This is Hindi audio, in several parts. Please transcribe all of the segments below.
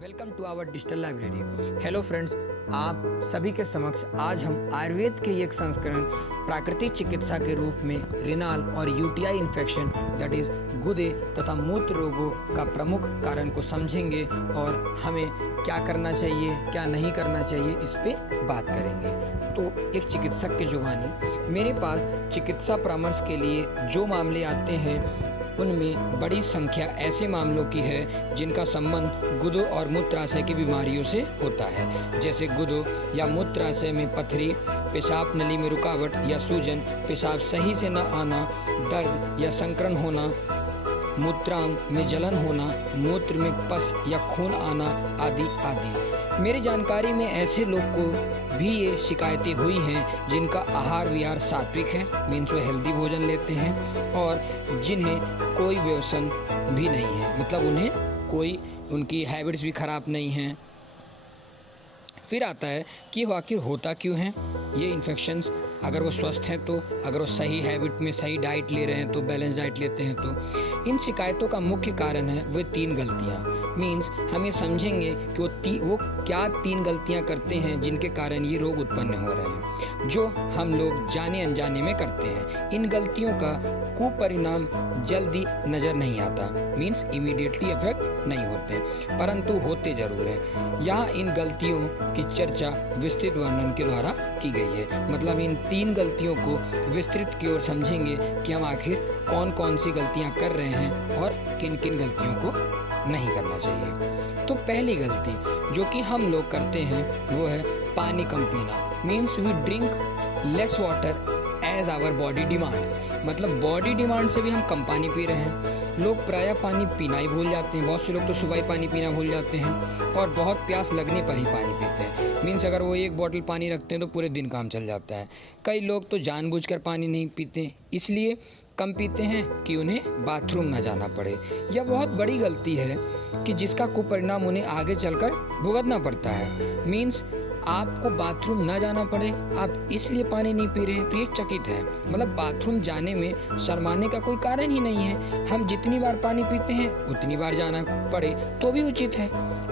Welcome to our digital library. Hello friends, आप सभी के समक्ष आज हम आयुर्वेद के एक संस्करण प्राकृतिक चिकित्सा के रूप में रिनाल और यूटीआई इन्फेक्शन दैट इज गुदे तथा मूत्र रोगों का प्रमुख कारण को समझेंगे और हमें क्या करना चाहिए क्या नहीं करना चाहिए इस पे बात करेंगे। तो एक चिकित्सक की जुबानी मेरे पास चिकित्सा परामर्श के लिए जो मामले आते हैं उनमें बड़ी संख्या ऐसे मामलों की है जिनका संबंध गुदों और मूत्राशय की बीमारियों से होता है, जैसे गुदों या मूत्राशय में पथरी, पेशाब नली में रुकावट या सूजन, पेशाब सही से न आना, दर्द या संक्रमण होना, मूत्रांग में जलन होना, मूत्र में पस या खून आना आदि आदि। मेरी जानकारी में ऐसे लोग को भी ये शिकायतें हुई हैं जिनका आहार विहार सात्विक है, मीन्स वो हेल्दी भोजन लेते हैं और जिन्हें कोई व्यसन भी नहीं है, मतलब उन्हें कोई उनकी हैबिट्स भी खराब नहीं हैं। फिर आता है कि वो आखिर होता क्यों है ये इन्फेक्शंस। अगर वो स्वस्थ हैं तो, अगर वो सही हैबिट में सही डाइट ले रहे हैं तो, बैलेंस डाइट लेते हैं तो। इन शिकायतों का मुख्य कारण है वो 3 गलतियाँ। मीन्स हमें समझेंगे कि वो क्या 3 गलतियाँ करते हैं जिनके कारण ये रोग उत्पन्न हो रहे हैं, जो हम लोग जाने अनजाने में करते हैं। इन गलतियों का कुपरिणाम जल्दी नज़र नहीं आता, मीन्स इमीडिएटली इफेक्ट नहीं होते, परंतु होते जरूर हैं। यहाँ इन गलतियों की चर्चा विस्तृत वर्णन के द्वारा की गई है। मतलब इन 3 गलतियों को विस्तृत की ओर समझेंगे कि हम आखिर कौन कौन सी गलतियां कर रहे हैं और किन किन गलतियों को नहीं करना चाहिए। तो पहली गलती जो कि हम लोग करते हैं वो है पानी कम पीना। Means we drink less water as our body demands. मतलब बॉडी डिमांड से भी हम कम पानी पी रहे हैं। लोग प्रायः पानी पीना ही भूल जाते हैं। बहुत से लोग तो सुबह ही पानी पीना भूल जाते हैं और बहुत प्यास लगने पर ही पानी पीते हैं। मीन्स अगर वो 1 बॉटल पानी रखते हैं तो पूरे दिन काम चल जाता है। कई लोग तो जानबूझकर पानी नहीं पीते, इसलिए कम पीते हैं कि उन्हें बाथरूम ना जाना पड़े। यह बहुत बड़ी गलती है कि जिसका कुपरिणाम उन्हें आगे चलकर भुगतना पड़ता है। मीन्स आपको बाथरूम ना जाना पड़े, आप इसलिए पानी नहीं पी रहे हैं, तो ये चकित है। मतलब बाथरूम जाने में शर्माने का कोई कारण ही नहीं है। हम जितनी बार पानी पीते हैं उतनी बार जाना पड़े तो भी उचित है।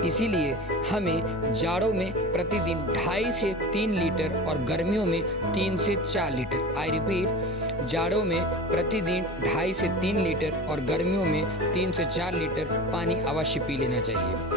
इसीलिए हमें जाड़ों में प्रतिदिन 2.5 से 3 लीटर और गर्मियों में 3 से 4 लीटर, आई रिपीट, जाड़ों में प्रतिदिन 2.5 से 3 लीटर और गर्मियों में 3 से 4 लीटर पानी अवश्य पी लेना चाहिए।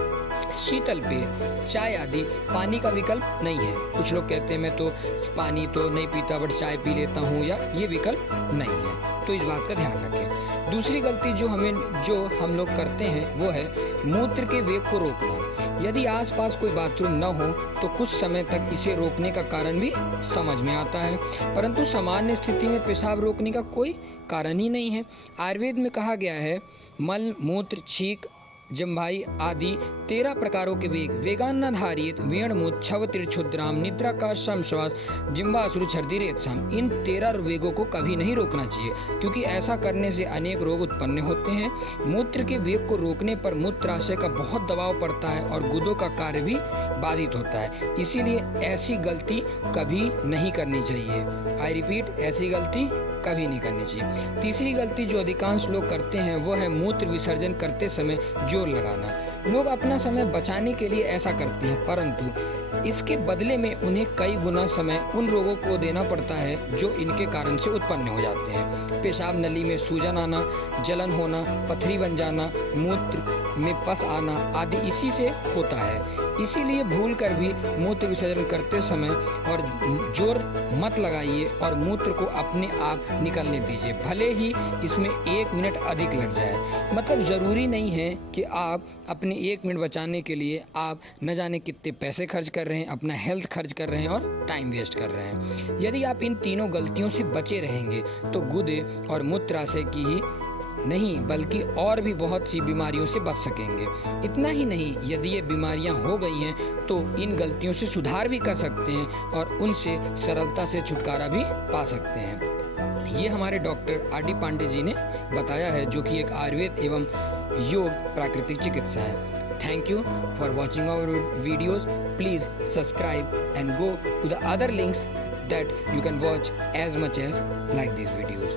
शीतल पेय, चाय आदि पानी का विकल्प नहीं है। कुछ लोग कहते हैं मैं तो पानी तो नहीं पीता बट चाय पी लेता हूँ, या ये विकल्प नहीं है, तो इस बात का ध्यान रखें। दूसरी गलती जो हम लोग करते हैं वो है मूत्र के वेग को रोकना। यदि आसपास कोई बाथरूम न हो तो कुछ समय तक इसे रोकने का कारण भी समझ में आता है, परंतु सामान्य स्थिति में पेशाब रोकने का कोई कारण ही नहीं है। आयुर्वेद में कहा गया है मल मूत्र छींक जम्भाई आदि 13 प्रकारों के वेग, वेगान्नाधारित वीणमुत छव त्रिक्षुद्राम निद्रा का समश्वास जिम्बासुर छर्दी रेतसाम, इन 13 वेगों को कभी नहीं रोकना चाहिए, क्योंकि ऐसा करने से अनेक रोग उत्पन्न होते हैं। मूत्र के वेग को रोकने पर मूत्राशय का बहुत दबाव पड़ता है और गुदों का कार्य भी बाधित होता है। इसीलिए ऐसी गलती कभी नहीं करनी चाहिए। आई रिपीट, ऐसी गलती कभी नहीं करनी चाहिए। तीसरी गलती जो अधिकांश लोग करते हैं वो है मूत्र विसर्जन करते समय जोर लगाना। लोग अपना समय बचाने के लिए ऐसा करते हैं, परंतु इसके बदले में उन्हें कई गुना समय उन रोगों को देना पड़ता है जो इनके कारण से उत्पन्न हो जाते हैं। पेशाब नली में सूजन आना, जलन होना, पथरी बन जाना, मूत्र में पस आना आदि इसी से होता है। इसीलिए भूल कर भी मूत्र विसर्जन करते समय और जोर मत लगाइए और मूत्र को अपने आप निकलने दीजिए, भले ही इसमें 1 मिनट अधिक लग जाए। मतलब ज़रूरी नहीं है कि आप अपने 1 मिनट बचाने के लिए आप न जाने कितने पैसे खर्च कर रहे हैं, अपना हेल्थ खर्च कर रहे हैं और टाइम वेस्ट कर रहे हैं। यदि आप इन तीनों गलतियों से बचे रहेंगे तो गुदे और मूत्राशय की ही नहीं बल्कि और भी बहुत सी बीमारियों से बच सकेंगे। इतना ही नहीं, यदि ये बीमारियां हो गई हैं तो इन गलतियों से सुधार भी कर सकते हैं और उनसे सरलता से छुटकारा भी पा सकते हैं। ये हमारे डॉक्टर RD पांडे जी ने बताया है, जो कि एक आयुर्वेद एवं योग प्राकृतिक चिकित्सा है। Thank you for watching our videos. Please subscribe and go to the other links that you can watch as much as like these videos.